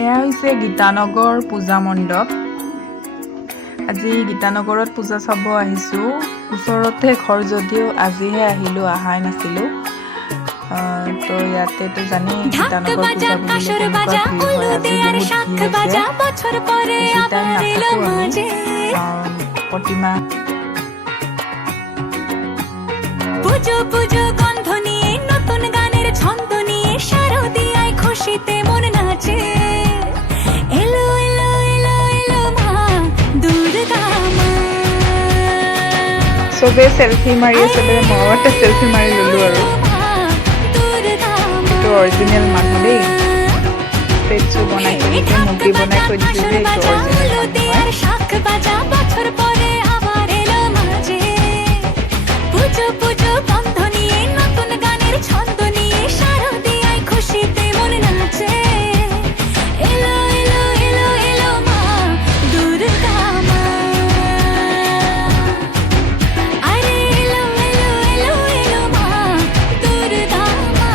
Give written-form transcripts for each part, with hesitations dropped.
এয়া হৈছে গীতানগৰ পূজা মণ্ডপ। আজি গীতানগৰত পূজা চাব আহিছোঁ। ওচৰতে ঘৰ যদিও আজিহে আহিলোঁ, অহাই নাছিলোঁ। তো ইয়াতেতো জানেই গীতানগৰ পূজা বুলিলে কেনেকুৱা ভিৰ হয়। আজি বহুত ভিৰ হৈছে। বেছি টাইম নাথাকোঁ আমি প্ৰতিমা পুজো পুজো গন্ধ নিয়ে নতুন গানের ছন্দ নিয়ে শারদিয়ায় খুশিতে মন নাচে। এলো এলো এলো এলো মা দুর্গা মা। চবে সেলফি মাৰি আছে, মইও সেলফি মাৰি ল'লোঁ আৰু এইটো অৰিজিনেল মানুহ দেই। ষ্টেচু বনাই থৈ দিছে, মূৰ্তি বনাই থৈ দিছে যে এইটো অৰিজিনেল মানুহ হয়। পুজো পুজো গন্ধ নিয়ে নতুন গানের ছন্দ নিয়ে শারদিয়ায় খুশিতে মন নাচে। এলো এলো এলো এলো মা দুর্গা মা। আরে এলো এলো এলো এলো মা দুর্গা মা।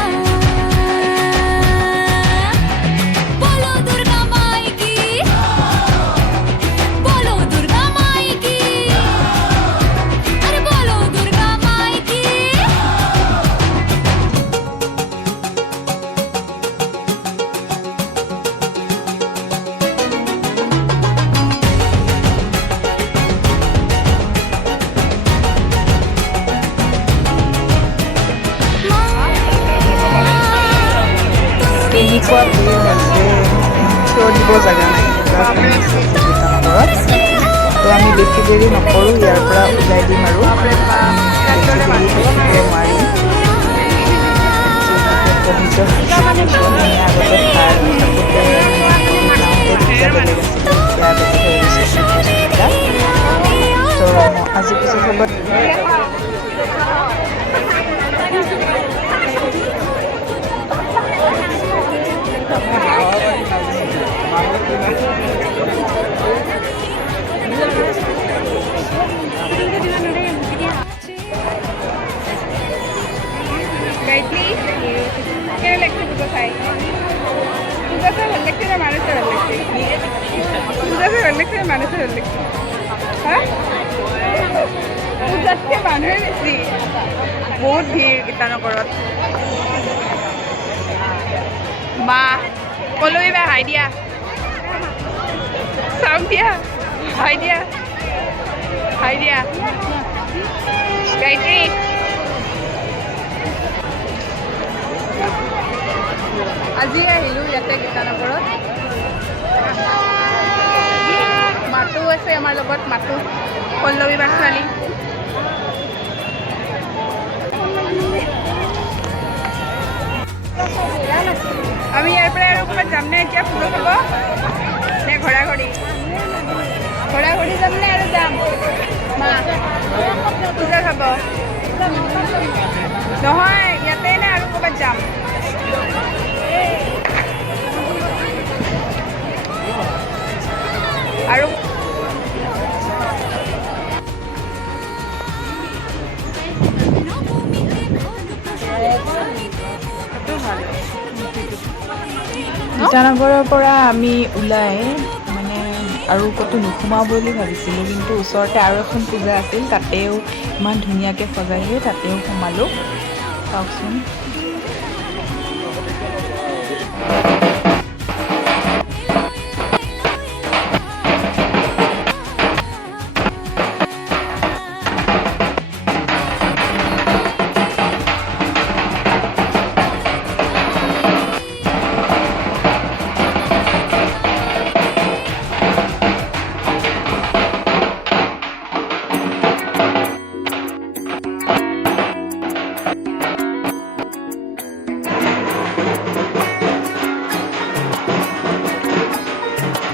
বলো দুর্গা মাই কি, বলো দুর্গা মাই কি, আরে বলো দুর্গা মাই কি। কেনেকুৱা ভিৰ হৈছে, থিয় দিব জেগা নাই গীতানগৰত। তো আমি বেছি দেৰি নকৰোঁ, ইয়াৰ পৰা ওলাই দিম আৰু বেছি দেৰি থাকিব নোৱাৰিম। পবিত্ৰ আমি আগতে খাই থাকোঁতে যাওঁতে তেতিয়া বেলেগ আছিলে, এতিয়া বেলেগ হৈ গৈছে। তো আজি পিছত হ'ব गायत्री क्या लगती तुझं काय तुझं भल लागते ना माणूस भल लागते तुझं भल लागते ना माणूस भल लागते हां तुझ्यातके মানুহে বেছি বহুত ভিৰ গীতানগৰত। মা কলৈ বা হাই দিয়া চাউণ্ড দিয়া হাই দিয়া হাই দিয়া গায়ত্ৰী। আজি আহিলোঁ ইয়াতে গীতানগৰত। মাতু আছে আমাৰ লগত, মাতু পল্লৱী বা ছোৱালী। আমি ইয়াৰ পৰা আৰু ক'ৰবাত যাম নে এতিয়া পূজা চাব নে ঘৰাঘৰি যাম নে আৰু যাম মা পূজা চাব? নহয় ইয়াতে নে আৰু ক'ৰবাত যাম? আৰু গীতানগৰৰ পৰা আমি ওলাই মানে আৰু ক'তো নোসোমাওঁ বুলি ভাবিছিলোঁ, কিন্তু ওচৰতে আৰু এখন পূজা আছিল, তাতেও ইমান ধুনীয়াকৈ সজাইছে, তাতেও সোমালোঁ। চাওকচোন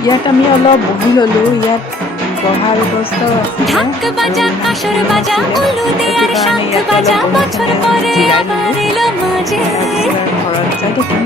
ইয়াত আমি অলপ বহি ল'লোঁ। ইয়াত বহাৰ ব্যৱস্থাও আছে। ঢাক বাজা কাঁসৰ বাজা উলু দে আৰ শাঁখ বাজা বছৰ পৰে আবাৰ এলো মাঝে। ঘৰত যাই দেখিম